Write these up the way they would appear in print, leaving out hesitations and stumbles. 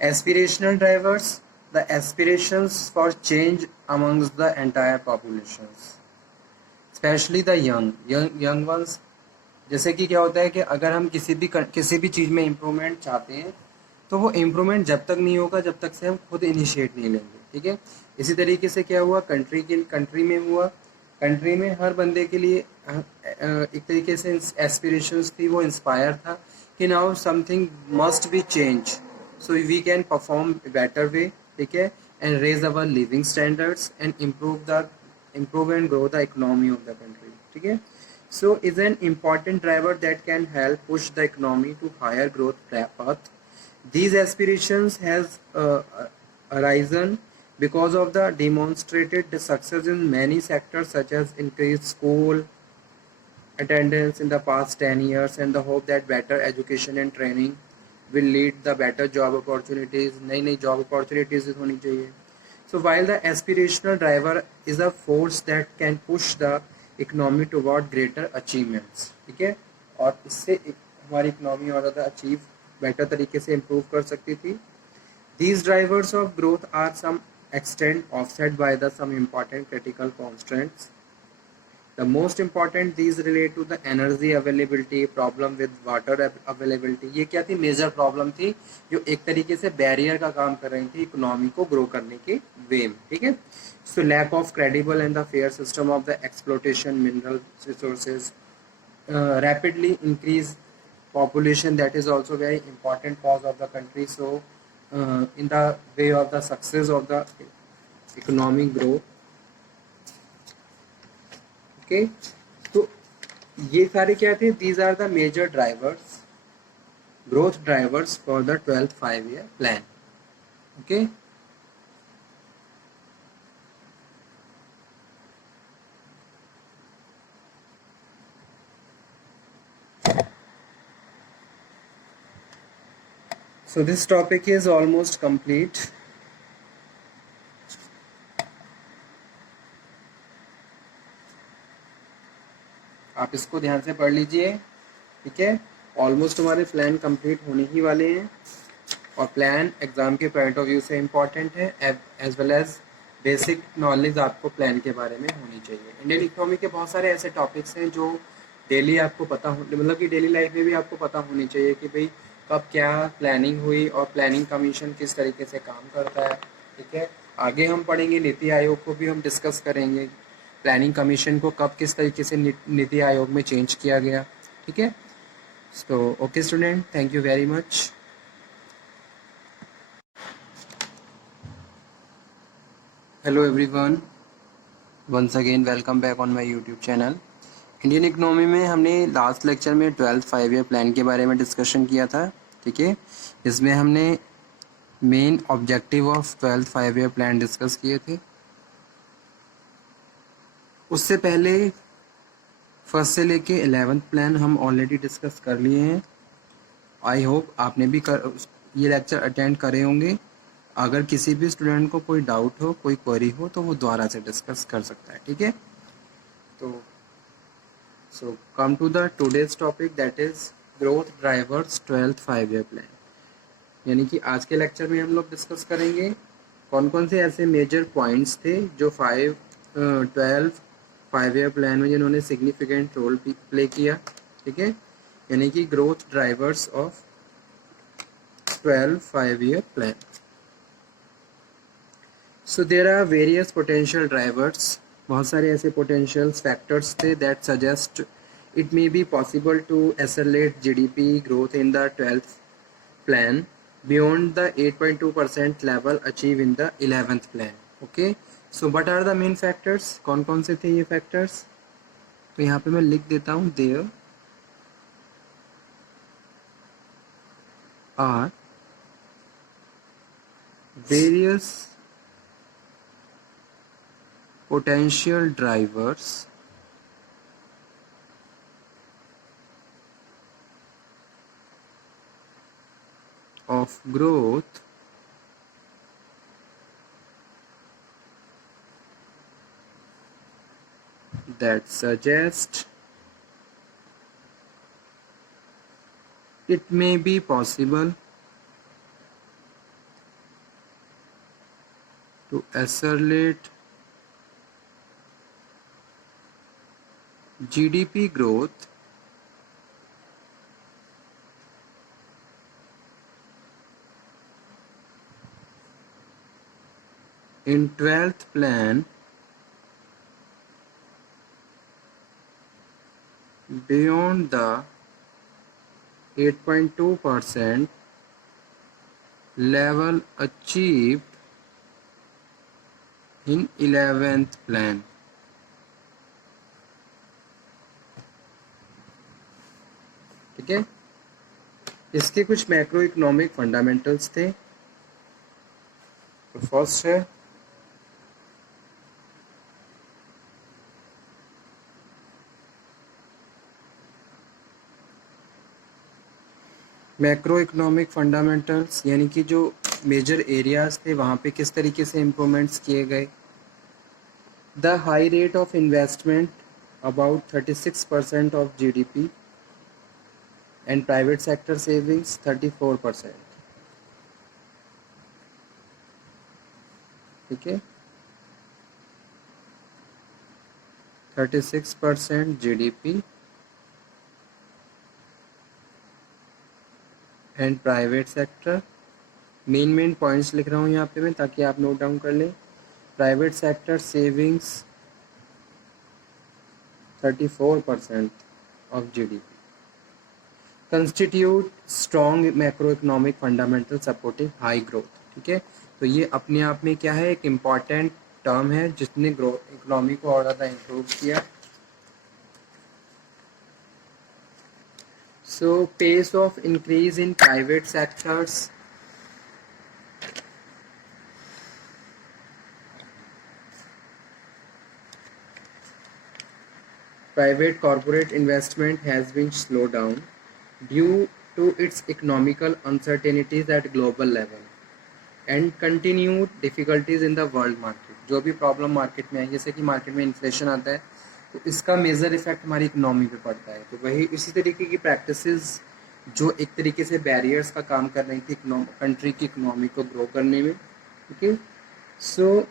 Aspirational drivers, the aspirations for change amongst the entire populations, especially the young ones. जैसे कि क्या होता है कि अगर हम किसी भी चीज़ में इम्प्रूवमेंट चाहते हैं तो वो इम्प्रूवमेंट जब तक नहीं होगा जब तक से हम खुद इनिशिएट नहीं लेंगे, ठीक है। इसी तरीके से क्या हुआ, कंट्री में हुआ। कंट्री में हर बंदे के लिए एक तरीके से एस्पिरेशंस थी, वो इंस्पायर था कि now something must be change so we can perform better way, ठीक है, and raise our living standards and improve and grow the economy of the country, ठीक है। So is an important driver that can help push the economy to higher growth path. These aspirations has arisen because of the demonstrated success in many sectors such as increased school attendance in the past 10 years and the hope that better education and training will lead the better job opportunities. नई job opportunities होनी चाहिए. So while the aspirational driver is a force that can push the economy toward greater achievements, ठीक है, और इससे हमारी economy और ज़्यादा अचीव बेटर तरीके से इम्प्रूव कर सकती थी. These drivers of growth are some extent offset by the some important critical constraints. The most important these relate to the energy availability, problem with water availability. ये क्या थी, मेजर प्रॉब्लम थी जो एक तरीके से बैरियर का काम कर रही थी इकोनॉमी को ग्रो करने के वे में, ठीक है. So lack of credible and the fair system of the exploitation mineral resources, rapidly increase population, that is also very important cause of the country. So in the way of the success of the economic growth, okay. तो ये सारे क्या थे, these are the major drivers, growth drivers for the 12th 5-year plan, okay. So this topic is almost complete. आप इसको ध्यान से पढ़ लीजिए, ठीक है. ऑलमोस्ट हमारे प्लान कंप्लीट होने ही वाले हैं और प्लान एग्जाम के पॉइंट ऑफ व्यू से इम्पॉर्टेंट है, as well as basic knowledge आपको प्लान के बारे में होनी चाहिए. इंडियन इकोनॉमी के बहुत सारे ऐसे टॉपिक्स हैं जो डेली आपको पता हो, मतलब कि डेली लाइफ में भी आपको पता होनी चाहिए कि भाई कब क्या प्लानिंग हुई और प्लानिंग कमीशन किस तरीके से काम करता है, ठीक है. आगे हम पढ़ेंगे, नीति आयोग को भी हम डिस्कस करेंगे, प्लानिंग कमीशन को कब किस तरीके से नीति आयोग में चेंज किया गया, ठीक है. So okay student, thank you very much. Hello everyone, once again welcome back on my YouTube channel. Indian economy में हमने लास्ट लेक्चर में 12th 5-year प्लान के बारे में डिस्कशन किया था, ठीक है. इसमें हमने main objective of 12th 5-year plan discuss किए थे. उससे पहले फर्स्ट से लेके 11th प्लान हम ऑलरेडी डिस्कस कर लिए हैं. आई होप आपने भी ये लेक्चर अटेंड करे होंगे. अगर किसी भी स्टूडेंट को कोई डाउट हो, कोई क्वेरी हो, तो वो दोबारा से डिस्कस कर सकता है, ठीक है. तो so come to the today's topic, that is growth drivers 12th 5-year plan. यानी कि आज के लेक्चर में हम लोग डिस्कस करेंगे कौन कौन से ऐसे मेजर पॉइंट्स थे जो 12th 5-year प्लान में जिन्होंने सिग्निफिकेंट रोल प्ले किया, ठीक है. यानी कि growth drivers of 12th 5-year plan. So there are various potential drivers, बहुत सारे ऐसे पोटेंशियल फैक्टर्स थे that suggest it may be possible to accelerate GDP growth in the 12th plan beyond the 8.2% level achieved in the 11th plan. Okay, so what are the main factors? कौन कौन से थे ये factors? तो यहाँ पे मैं लिख देता हूँ, there are various potential drivers of growth that suggest it may be possible to accelerate GDP growth in 12th plan beyond the 8.2% level achieved in 11th plan. ठीक है, इसके कुछ मैक्रो इकोनॉमिक फंडामेंटल्स थे। तो फर्स्ट है macro economic fundamentals, यानी कि जो मेजर एरियाज थे वहाँ पे किस तरीके से इम्प्रूवमेंट्स किए गए। The high rate of investment about 36% of GDP and private sector savings 34%। ठीक है, 36% GDP and private sector. Main points लिख रहा हूँ यहाँ पे मैं ताकि आप नोट डाउन कर लें। Private sector savings 34% of GDP constitute strong macro economic fundamental supporting high growth. ठीक है, तो ये अपने आप में क्या है, एक इम्पॉर्टेंट टर्म है जिसने ग्रोथ इकोनॉमी को और ज़्यादा इम्प्रूव किया। So pace of increase in private sectors, private corporate investment has been slowed down due to its economical uncertainties at global level and continued difficulties in the world market। जो भी problem market में है, जैसे कि market में inflation आता है तो इसका मेजर इफेक्ट हमारी इकोनॉमी पे पड़ता है। तो वही इसी तरीके की प्रैक्टिसेस जो एक तरीके से बैरियर्स का काम कर रही थी कंट्री की इकोनॉमी को ग्रो करने में। ठीक है, सो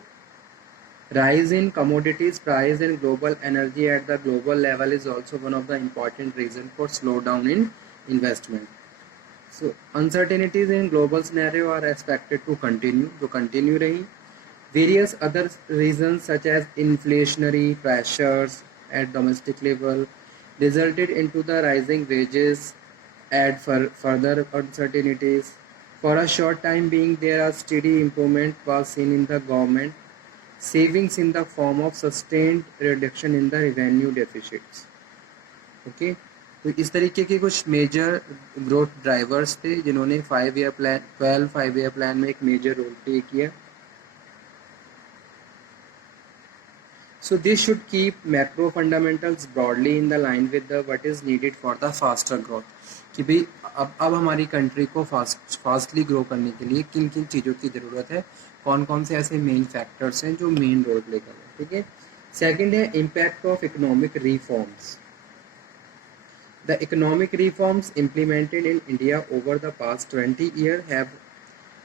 rise in commodities price and global energy at the global level is also one of the important reason for slowdown in investment। So uncertainties in global scenario are expected to continue रही। Various other reasons such as inflationary pressures at domestic level resulted into the rising wages, add further uncertainties। For a short time being, there a steady improvement was seen in the government savings in the form of sustained reduction in the revenue deficits। Okay, तो इस तरीके के कुछ major growth drivers थे जिन्होंने 5 year plan 5 year plan में एक major role play किया। So this should keep macro fundamentals broadly in the line with the what is needed for the faster growth। कि भाई अब हमारी कंट्री को फास्टली ग्रो करने के लिए किन किन चीज़ों की ज़रूरत है, कौन कौन से ऐसे मेन फैक्टर्स हैं जो मेन रोल प्ले कर रहे हैं। ठीक है, सेकंड है impact of economic reforms. The economic reforms implemented in India over the past 20 year have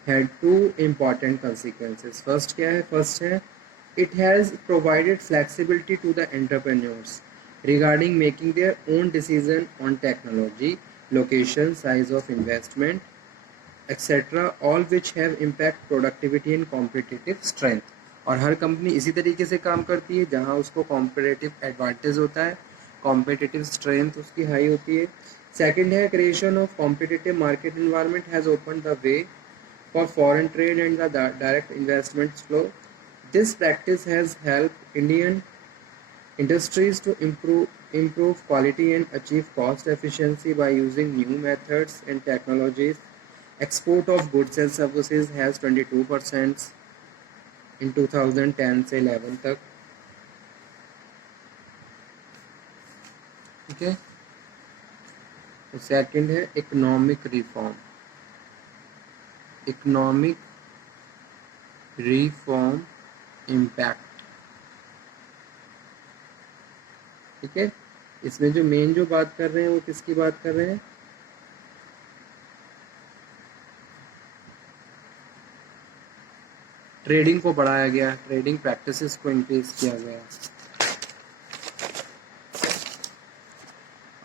had 2 important consequences। First क्या है, फर्स्ट है it has provided flexibility to the entrepreneurs regarding making their own decision on technology, location, size of investment, etc., all which have impact productivity and competitive strength। और हर company इसी तरीके से काम करती है जहां उसको कॉम्पिटिटिव एडवांटेज होता है, कॉम्पिटिटिव स्ट्रेंथ उसकी हाई होती है। सेकंड है creation of competitive market environment has open the way for foreign trade and the direct investment flow। This practice has helped Indian industries to improve quality and achieve cost efficiency by using new methods and technologies। Export of goods and services has 22% in 2010 से 11 तक। ठीक है, तो second है economic reform. Economic reform impact. ठीक है, इसमें जो मेन जो बात कर रहे हैं वो किसकी बात कर रहे हैं, ट्रेडिंग को बढ़ाया गया, ट्रेडिंग प्रैक्टिसेस को इंक्रीज किया गया।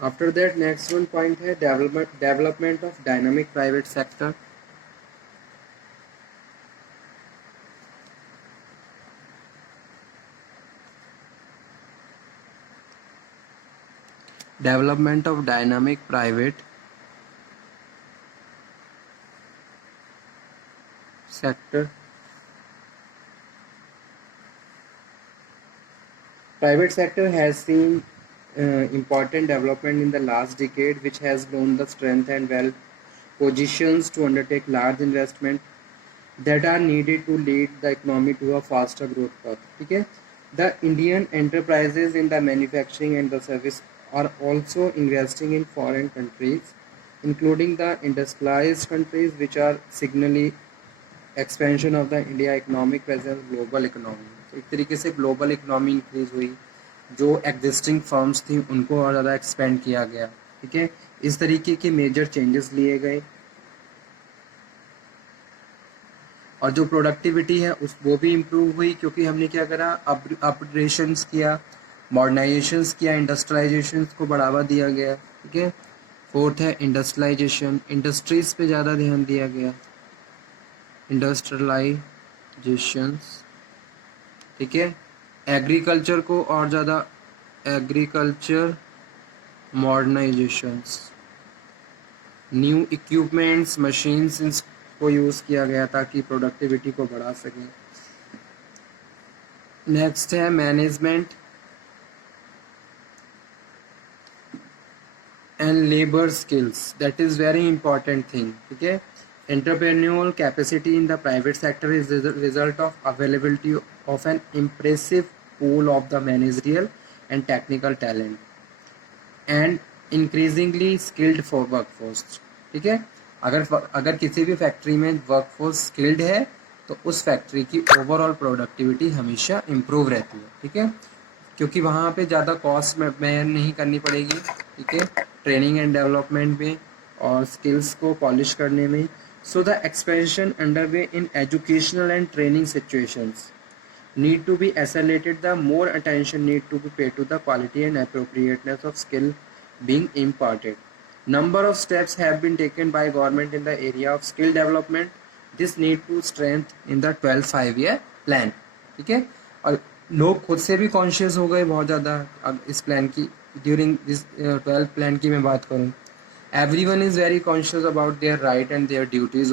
After that next one point है development of dynamic private sector. Development of dynamic private sector. Private sector has seen important development in the last decade, which has grown the strength and well positions to undertake large investment that are needed to lead the economy to a faster growth path. Okay? The Indian enterprises in the manufacturing and the service are also investing in foreign countries, including the industrialized countries, which are signaling expansion of the India economic presence global economy. एक तरीके से global economy increase हुई, जो existing firms थी उनको और ज़्यादा expand किया गया। ठीक है, इस तरीके के मेजर चेंजेस लिए गए और जो प्रोडक्टिविटी है उस वो भी इम्प्रूव हुई, क्योंकि हमने क्या करा, अपग्रेडेशंस किया, मॉडर्नाइजेशंस किया, इंडस्ट्रियलाइजेशन को बढ़ावा दिया गया। ठीक है, फोर्थ है इंडस्ट्रियलाइजेशन, इंडस्ट्रीज पे ज़्यादा ध्यान दिया गया, इंडस्ट्रियलाइजेशंस। ठीक है, एग्रीकल्चर को और ज़्यादा, एग्रीकल्चर मॉडर्नाइजेशंस, न्यू इक्विपमेंट्स मशीन्स को यूज़ किया गया ताकि प्रोडक्टिविटी को बढ़ा सकें। नेक्स्ट है management and labour skills, that is very important thing. ठीक है, entrepreneurial capacity in the private sector is the result of availability of an impressive pool of the managerial and technical talent and increasingly skilled for workforce। ठीक है, अगर किसी भी factory में workforce skilled है तो उस फैक्ट्री की ओवरऑल प्रोडक्टिविटी हमेशा इम्प्रूव रहती है। ठीक है, क्योंकि वहाँ पे ज़्यादा कॉस्ट में नहीं करनी पड़ेगी। ठीक है, ट्रेनिंग एंड डेवलपमेंट में और स्किल्स को पॉलिश करने में। So the expansion underway in educational and training situations need to be accelerated. The more attention need to be paid to the quality and appropriateness of skill being imparted. Number of steps have been taken by government in the area of skill development. This need to strengthen in the 12th 5-year plan. ठीक है, और लोग खुद से भी conscious हो गए बहुत ज़्यादा अब इस प्लान की। ड्यूरिंग दिस 12th प्लान की मैं बात करूँ, everyone is very conscious about their right and their duties